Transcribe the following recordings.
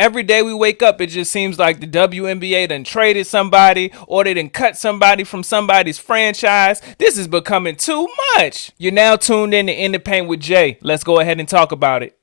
Every day we wake up, it just seems like the WNBA done traded somebody or they done cut somebody from somebody's franchise. This is becoming too much. You're now tuned in the Paint with Jay. Let's go ahead and talk about it.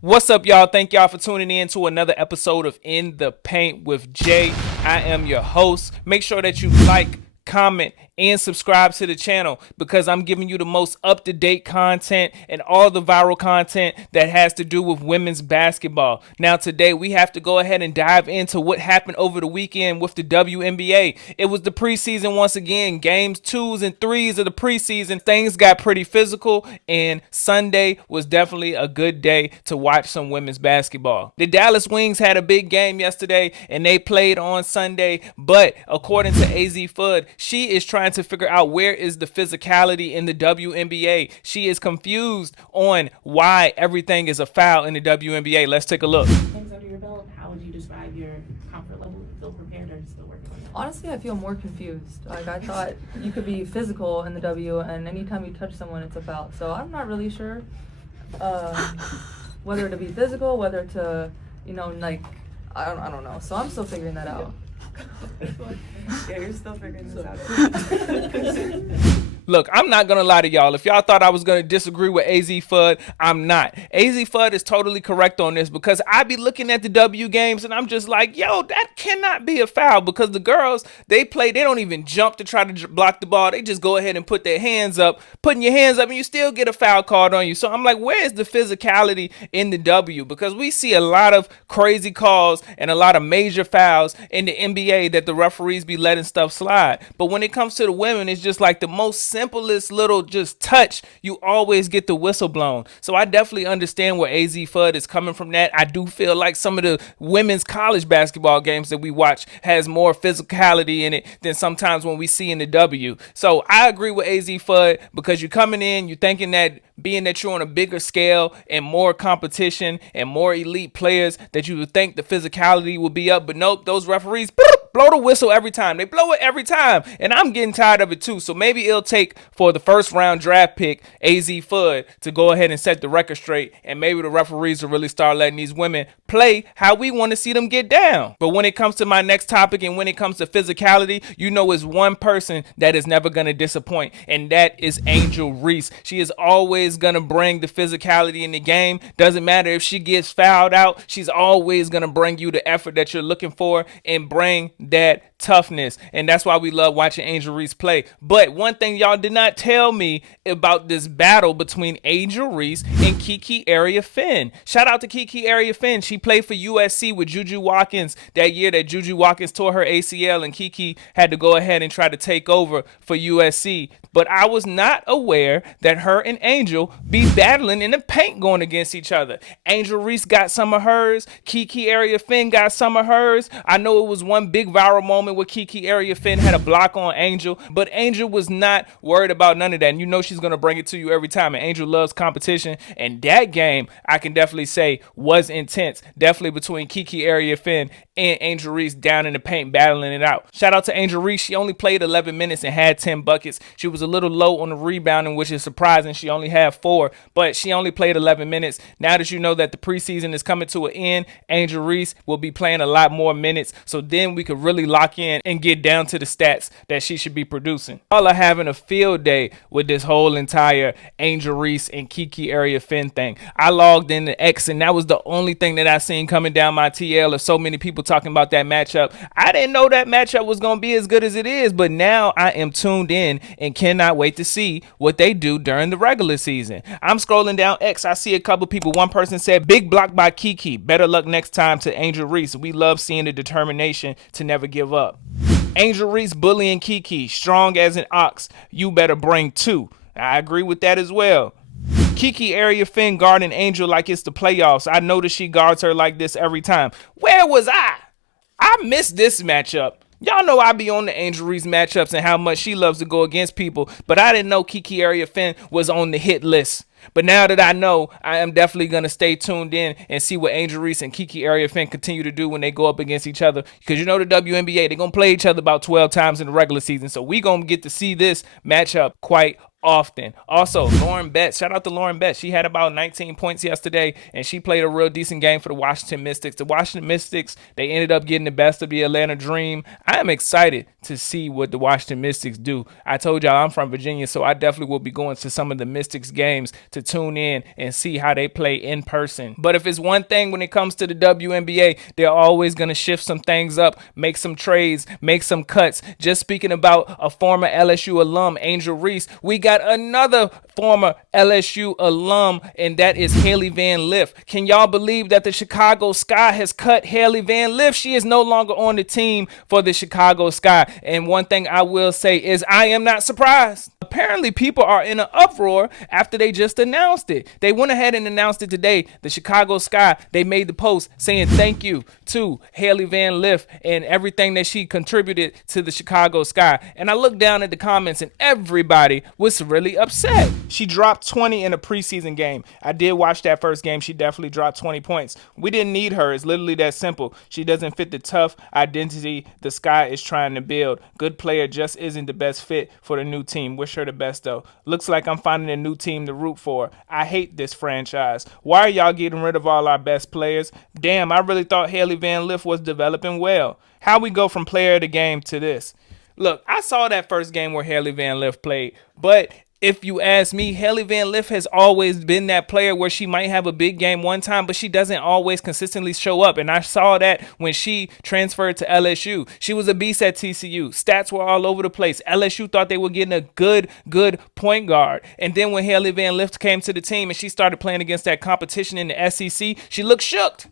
What's up, y'all? Thank y'all for tuning in to another episode of In the Paint with Jay. I am your host. Make sure that you like, comment, and subscribe to the channel because I'm giving you the most up-to-date content and all the viral content that has to do with women's basketball. Now today we have to go ahead and dive into what happened over the weekend with the WNBA. It was the preseason once again, games 2s and 3s of the preseason. Things got pretty physical and Sunday was definitely a good day to watch some women's basketball. The Dallas Wings had a big game yesterday and they played on Sunday, but according to Azzi Fudd, she is trying to figure out where is the physicality in the WNBA. She is confused on why everything is a foul in the WNBA. Let's take a look. Things under your belt, how would you describe your comfort level? Feel prepared or still working on it? Honestly, I feel more confused. Like, I thought you could be physical in the W, and anytime you touch someone, it's a foul. So I'm not really sure whether to be physical, whether to, I don't know. So I'm still figuring that out. Yeah, you're still figuring this out. Look, I'm not going to lie to y'all. If y'all thought I was going to disagree with Azzi Fudd, I'm not. Azzi Fudd is totally correct on this because I be looking at the W games and I'm just like, yo, that cannot be a foul because the girls, they don't even jump to try to block the ball. They just go ahead and put their hands up. Putting your hands up and you still get a foul called on you. So I'm like, where is the physicality in the W? Because we see a lot of crazy calls and a lot of major fouls in the NBA that the referees be letting stuff slide. But when it comes to the women, it's just like the most simplest little just touch, you always get the whistle blown. So I definitely understand where Azzi Fudd is coming from that. I do feel like some of the women's college basketball games that we watch has more physicality in it than sometimes when we see in the W. So I agree with Azzi Fudd because you're coming in, you're thinking that being that you're on a bigger scale and more competition and more elite players that you would think the physicality would be up. But nope, those referees blow the whistle every time. They blow it every time. And I'm getting tired of it too. So maybe it'll take for the first round draft pick, Azzi Fudd, to go ahead and set the record straight. And maybe the referees will really start letting these women play how we want to see them get down. But when it comes to my next topic and when it comes to physicality, you know it's one person that is never going to disappoint. And that is Angel Reese. She is always going to bring the physicality in the game. Doesn't matter if she gets fouled out. She's always going to bring you the effort that you're looking for and bring that toughness. And that's why we love watching Angel Reese play. But one thing y'all did not tell me about this battle between Angel Reese and Kiki Area Finn. Shout out to Kiki Area Finn. She played for USC with Juju Watkins that year that Juju Watkins tore her ACL and Kiki had to go ahead and try to take over for USC. But I was not aware that her and Angel be battling in the paint going against each other. Angel Reese got some of hers. Kiki Area Finn got some of hers. I know it was one big viral moment where Kiki Area Finn had a block on Angel, but Angel was not worried about none of that. And you know she's going to bring it to you every time. And Angel loves competition. And that game, I can definitely say, was intense. Definitely between Kiki Area Finn and Angel Reese down in the paint battling it out. Shout out to Angel Reese. She only played 11 minutes and had 10 buckets. She was a little low on the rebounding, which is surprising. She only had 4, but she only played 11 minutes. Now that you know that the preseason is coming to an end, Angel Reese will be playing a lot more minutes. So then we could really lock in and get down to the stats that she should be producing. Y'all are having a field day with this whole entire Angel Reese and Kiki Area Finn thing. I logged in to X and that was the only thing that I seen coming down my TL of so many people talking about that matchup. I didn't know that matchup was going to be as good as it is, but now I am tuned in and cannot wait to see what they do during the regular season. I'm scrolling down X. I see a couple people. One person said, big block by Kiki. Better luck next time to Angel Reese. We love seeing the determination to never give up. Angel Reese bullying Kiki. Strong as an ox. You better bring 2. I agree with that as well. Kiki Area Finn guarding Angel like it's the playoffs. I notice she guards her like this every time. Where was I? I missed this matchup. Y'all know I be on the Angel Reese matchups and how much she loves to go against people, but I didn't know Kiki Area Finn was on the hit list. But now that I know, I am definitely going to stay tuned in and see what Angel Reese and Kiki Ariafin continue to do when they go up against each other. Because you know the WNBA, they're going to play each other about 12 times in the regular season. So we going to get to see this matchup quite often. Also, Lauren Betts. Shout out to Lauren Betts. She had about 19 points yesterday, and she played a real decent game for the Washington Mystics. The Washington Mystics, they ended up getting the best of the Atlanta Dream. I am excited to see what the Washington Mystics do. I told y'all I'm from Virginia, so I definitely will be going to some of the Mystics games to tune in and see how they play in person. But if it's one thing when it comes to the WNBA, they're always going to shift some things up, make some trades, make some cuts. Just speaking about a former LSU alum, Angel Reese, we got another former LSU alum, and that is Hailey Van Lith. Can y'all believe that the Chicago Sky has cut Hailey Van Lith? She is no longer on the team for the Chicago Sky. And one thing I will say is I am not surprised. Apparently, people are in an uproar after they just announced it. They went ahead and announced it today. The Chicago Sky, they made the post saying thank you to Hailey Van Lith and everything that she contributed to the Chicago Sky. And I looked down at the comments and everybody was really upset. She dropped 20 in a preseason game. I did watch that first game. She definitely dropped 20 points. We didn't need her. It's literally that simple. She doesn't fit the tough identity the Sky is trying to build. Good player just isn't the best fit for the new team. Wish her the best though. Looks like I'm finding a new team to root for. I hate this franchise. Why are y'all getting rid of all our best players? Damn, I really thought Hailey Van Lith was developing well. How we go from player of the game to this? Look, I saw that first game where Hailey Van Lith played, but if you ask me, Hailey Van Lith has always been that player where she might have a big game one time, but she doesn't always consistently show up. And I saw that when she transferred to LSU. She was a beast at TCU. Stats were all over the place. LSU thought they were getting a good point guard. And then when Hailey Van Lith came to the team and she started playing against that competition in the SEC, she looked shook.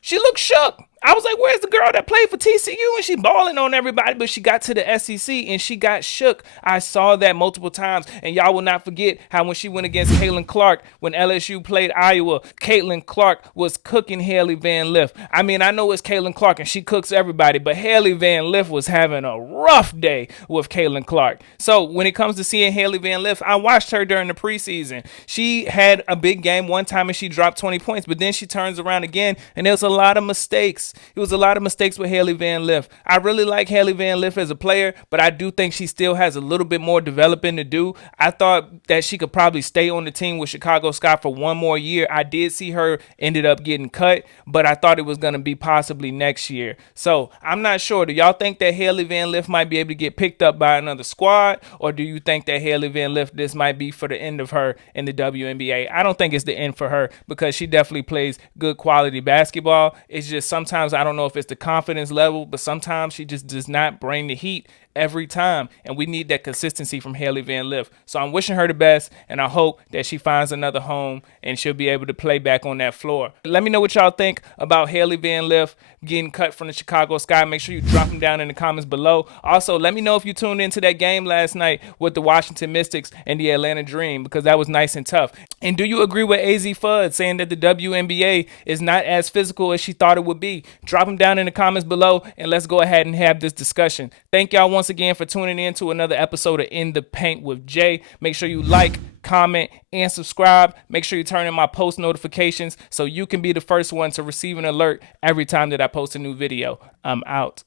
She looked shook. I was like, where's the girl that played for TCU and she balling on everybody, but she got to the SEC and she got shook. I saw that multiple times, and y'all will not forget how when she went against Caitlin Clark when LSU played Iowa, Caitlin Clark was cooking Hailey Van Lith. I mean, I know it's Caitlin Clark and she cooks everybody, but Hailey Van Lith was having a rough day with Caitlin Clark. So when it comes to seeing Hailey Van Lith, I watched her during the preseason. She had a big game one time and she dropped 20 points, but then she turns around again and there's a lot of mistakes. It was a lot of mistakes with Hailey Van Lith. I really like Hailey Van Lith as a player, but I do think she still has a little bit more developing to do. I thought that she could probably stay on the team with Chicago Sky for one more year. I did see her ended up getting cut, but I thought it was going to be possibly next year. So I'm not sure. Do y'all think that Hailey Van Lith might be able to get picked up by another squad, or do you think that Hailey Van Lith, this might be for the end of her in the WNBA? I don't think it's the end for her because she definitely plays good quality basketball. It's just sometimes I don't know if it's the confidence level, but sometimes she just does not bring the heat every time, and we need that consistency from Hailey Van Lith. So I'm wishing her the best, and I hope that she finds another home and she'll be able to play back on that floor. Let me know what y'all think about Hailey Van Lith getting cut from the Chicago Sky. Make sure you drop them down in the comments below. Also, let me know if you tuned into that game last night with the Washington Mystics and the Atlanta Dream, because that was nice and tough. And do you agree with Azzi Fudd saying that the WNBA is not as physical as she thought it would be? Drop them down in the comments below, and let's go ahead and have this discussion. Thank y'all once again for tuning in to another episode of In the Paint with Jay. Make sure you like, comment, and subscribe. Make sure you turn on my post notifications so you can be the first one to receive an alert every time that I post a new video. I'm out.